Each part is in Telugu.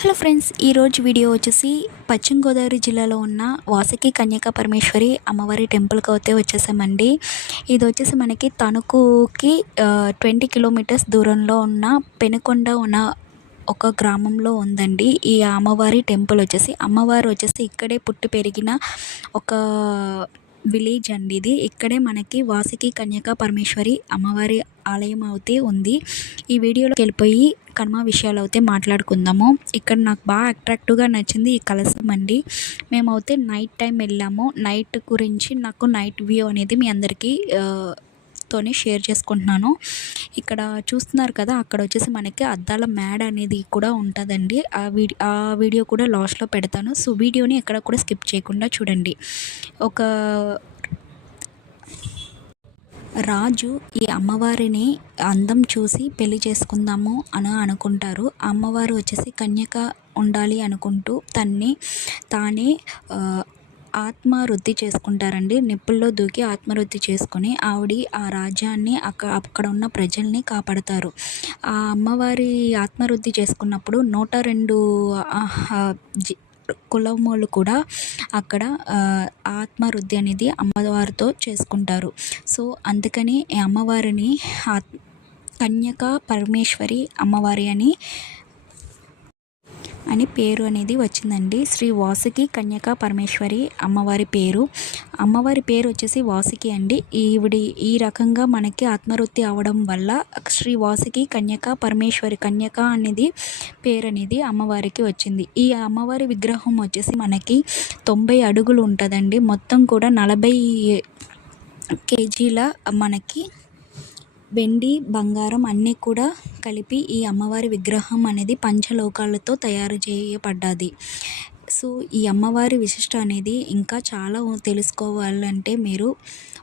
హలో ఫ్రెండ్స్, ఈరోజు వీడియో వచ్చేసి పశ్చిమ గోదావరి జిల్లాలో ఉన్న వాసుకి కన్యకా పరమేశ్వరి అమ్మవారి టెంపుల్కి అయితే వచ్చేసామండి. ఇది వచ్చేసి మనకి తణుకుకి 20 కిలోమీటర్స్ దూరంలో ఉన్న పెనుకొండ ఉన్న ఒక గ్రామంలో ఉందండి. ఈ అమ్మవారి టెంపుల్ వచ్చేసి అమ్మవారు వచ్చేసి ఇక్కడే పుట్టి పెరిగిన ఒక విలేజ్ అండి ఇది. ఇక్కడే మనకి వాసుకి కన్యకా పరమేశ్వరి అమ్మవారి ఆలయం అయితే ఉంది. ఈ వీడియోలోకి వెళ్ళిపోయి కర్మ విషయాలు అయితే మాట్లాడుకుందాము. ఇక్కడ నాకు బాగా అట్రాక్టివ్గా నచ్చింది ఈ కలశం అండి. మేమైతే నైట్ టైం వెళ్ళాము. నైట్ గురించి నాకు నైట్ వ్యూ అనేది మీ అందరికీ తోని షేర్ చేసుకుంటున్నాను. ఇక్కడ చూస్తున్నారు కదా, అక్కడ వచ్చేసి మనకి అద్దాల మేడ అనేది కూడా ఉంటుందండి. ఆ వీడియో కూడా లాస్ట్లో పెడతాను. సో వీడియోని ఎక్కడ కూడా స్కిప్ చేయకుండా చూడండి. ఒక రాజు ఈ అమ్మవారిని అందం చూసి పెళ్లి చేసుకుందాము అని అనుకుంటారు. అమ్మవారు వచ్చేసి కన్యక ఉండాలి అనుకుంటూ తానే ఆత్మవృద్ధి చేసుకుంటారండి. నిప్పుల్లో దూకి ఆత్మవృద్ధి చేసుకొని ఆ రాజ్యాన్ని అక్కడ ఉన్న ప్రజల్ని కాపాడతారు. ఆ అమ్మవారి ఆత్మవృద్ధి చేసుకున్నప్పుడు 102 కులమోళ్ళు కూడా అక్కడ ఆత్మవృద్ధి అనేది అమ్మవారితో చేసుకుంటారు. సో అందుకని ఈ అమ్మవారిని కన్యకా పరమేశ్వరి అమ్మవారి అని పేరు అనేది వచ్చిందండి. శ్రీ వాసుకి కన్యకా పరమేశ్వరి అమ్మవారి పేరు. అమ్మవారి పేరు వచ్చేసి వాసుకి అండి. ఈ రకంగా మనకి ఆత్మవృద్ధి అవడం వల్ల శ్రీ వాసుకి కన్యకా పరమేశ్వరి కన్యక అనేది పేరు అనేది అమ్మవారికి వచ్చింది. ఈ అమ్మవారి విగ్రహం వచ్చేసి మనకి 90 అడుగులు ఉంటుందండి. మొత్తం కూడా 40 కేజీల మనకి వెండి, బంగారం అన్నీ కూడా కలిపి ఈ అమ్మవారి విగ్రహం అనేది పంచలోకాలతో తయారు చేయబడ్డది. సో ఈ అమ్మవారి విశిష్ట అనేది ఇంకా చాలా తెలుసుకోవాలంటే మీరు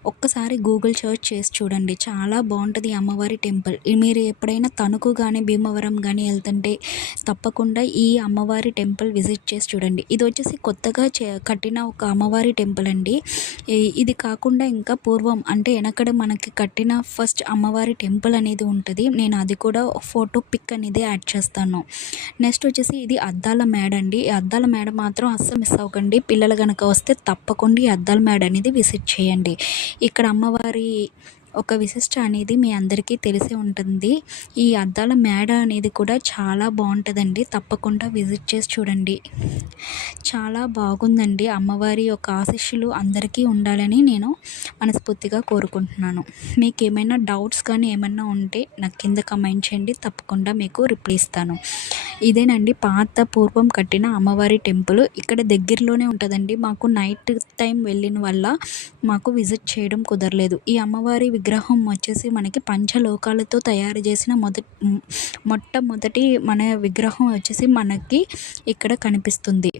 ఒక్కసారి గూగుల్ సెర్చ్ చేసి చూడండి. చాలా బాగుంటుంది ఈ అమ్మవారి టెంపుల్. మీరు ఎప్పుడైనా తణుకు కానీ భీమవరం కానీ వెళ్తుంటే తప్పకుండా ఈ అమ్మవారి టెంపుల్ విజిట్ చేసి చూడండి. ఇది వచ్చేసి కొత్తగా కట్టిన ఒక అమ్మవారి టెంపుల్ అండి. ఇది కాకుండా ఇంకా పూర్వం అంటే వెనకడ మనకి కట్టిన ఫస్ట్ అమ్మవారి టెంపుల్ అనేది ఉంటుంది. నేను అది కూడా ఫోటో పిక్ అనేది యాడ్ చేస్తాను. నెక్స్ట్ వచ్చేసి ఇది అద్దాల మేడ అండి. ఈ అద్దాల మేడ మాత్రం అస్సలు మిస్ అవ్వకండి. పిల్లలు కనుక వస్తే తప్పకుండా ఈ అద్దాల మేడ అనేది విజిట్ చేయండి. ఇక్కడ అమ్మవారి ఒక విశిష్ట అనేది మీ అందరికీ తెలిసి ఉంటుంది. ఈ అద్దాల మేడ అనేది కూడా చాలా బాగుంటుందండి. తప్పకుండా విజిట్ చేసి చూడండి. చాలా బాగుందండి. అమ్మవారి యొక్క ఆశీస్సులు అందరికీ ఉండాలని నేను మనస్ఫూర్తిగా కోరుకుంటున్నాను. మీకు ఏమైనా డౌట్స్ కానీ ఏమైనా ఉంటే నాకు కింద కమెంట్ చేయండి. తప్పకుండా మీకు రిప్లై ఇస్తాను. ఇదేనండి పాత పూర్వం కట్టిన అమ్మవారి టెంపుల్. ఇక్కడ దగ్గరలోనే ఉంటుందండి. మాకు నైట్ టైం వెళ్ళిన వల్ల మాకు విజిట్ చేయడం కుదరలేదు. ఈ అమ్మవారి విగ్రహం వచ్చేసి మనకి పంచలోకాలతో తయారు చేసిన మొట్టమొదటి మన విగ్రహం వచ్చేసి మనకి ఇక్కడ కనిపిస్తుంది.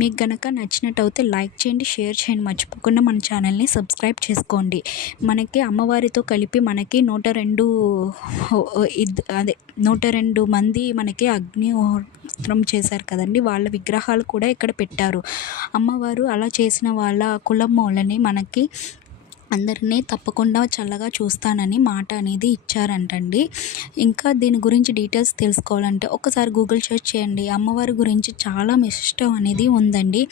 మీకు గనక నచ్చినట్టయితే లైక్ చేయండి, షేర్ చేయండి. మర్చిపోకుండా మన ఛానల్ని సబ్స్క్రైబ్ చేసుకోండి. మనకి అమ్మవారితో కలిపి మనకి 102 మంది మనకి అగ్నిహోత్రం చేశారు కదండి. వాళ్ళ విగ్రహాలు కూడా ఇక్కడ పెట్టారు. అమ్మవారు అలా చేసిన వాళ్ళ కులమోళ్ళని మనకి అందరినీ తప్పకుండా చల్లగా చూస్తానని మాట అనేది ఇచ్చారంటండి. ఇంకా దీని గురించి డీటెయిల్స్ తెలుసుకోవాలంటే ఒకసారి గూగుల్ సెర్చ్ చేయండి. అమ్మవారి గురించి చాలా విశిష్టం అనేది ఉందండి.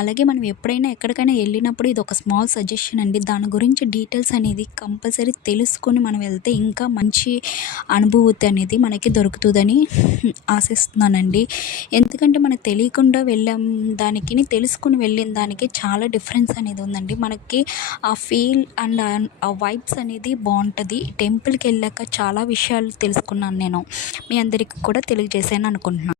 అలాగే మనం ఎప్పుడైనా ఎక్కడికైనా వెళ్ళినప్పుడు ఇది ఒక స్మాల్ సజెషన్ అండి. దాని గురించి డీటెయిల్స్ అనేది కంపల్సరీ తెలుసుకొని మనం వెళ్తే ఇంకా మంచి అనుభూతి అనేది మనకి దొరుకుతుందని ఆశిస్తున్నానండి. ఎందుకంటే మనకు తెలియకుండా వెళ్ళాం దానికి తెలుసుకుని వెళ్ళిన దానికి చాలా డిఫరెన్స్ అనేది ఉందండి. మనకి ఆ ఫీల్ అండ్ ఆ వైబ్స్ అనేది బాగుంటుంది. టెంపుల్కి వెళ్ళాక చాలా విషయాలు తెలుసుకున్నాను నేను. మీ అందరికీ కూడా తెలియజేసాను అనుకుంటున్నాను.